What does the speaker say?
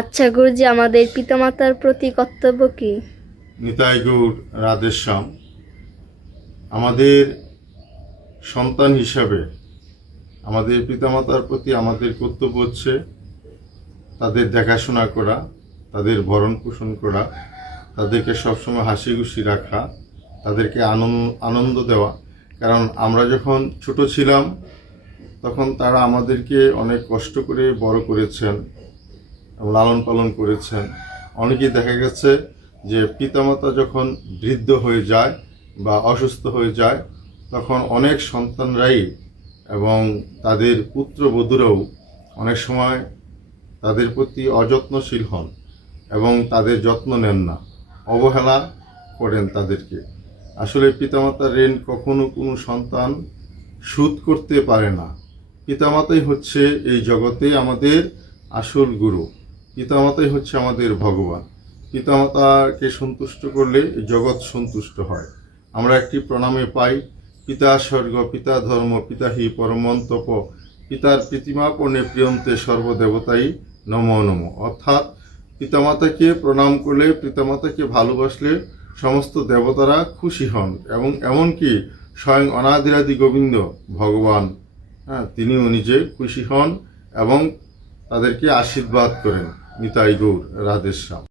আচ্ছা গুরুজি, আমাদের পিতামাতার প্রতি কর্তব্য কি? নিতাই গৌর রাধেশ্যাম। আমাদের সন্তান হিসাবে আমাদের পিতামাতার প্রতি আমাদের কর্তব্য হচ্ছে তাদের দেখাশোনা করা, তাদের ভরণ পোষণ করা, তাদেরকে সবসময় হাসি খুশি রাখা, তাদেরকে আনন্দ দেওয়া। কারণ আমরা যখন ছোট ছিলাম তখন তারা আমাদেরকে অনেক কষ্ট করে বড় করেছেন, লালন পালন করেছেন। অনেকেই দেখা গেছে যে পিতামাতা যখন বৃদ্ধ হয়ে যায় বা অসুস্থ হয়ে যায় তখন অনেক সন্তানরাই এবং তাদের পুত্রবধূরাও অনেক সময় তাদের প্রতি অযত্নশীল হন এবং তাদের যত্ন নেন না, অবহেলা করেন তাদেরকে। আসলে পিতামাতার ঋণ কখনো কোনো সন্তান শোধ করতে পারে না। পিতামাতাই হচ্ছে এই জগতে আমাদের আসল গুরু, পিতামাতাই হচ্ছে আমাদের ভগবান। পিতামাতাকে সন্তুষ্ট করলে জগৎ সন্তুষ্ট হয়। আমরা একটি প্রণামে পাই, পিতা স্বর্গ পিতা ধর্ম পিতা হি পরমন্তপ, পিতার প্রীতিমাপণে প্রিয়ন্তে সর্বদেবতাই নমো নমঃ। অর্থাৎ পিতামাতাকে প্রণাম করলে, পিতামাতাকে ভালোবাসলে সমস্ত দেবতারা খুশি হন এবং এমনকি স্বয়ং অনাদিরাদি গোবিন্দ ভগবান, তিনিও নিজে খুশি হন এবং তাদেরকে আশীর্বাদ করেন। নিতাই গৌর রাধেশ্যাম।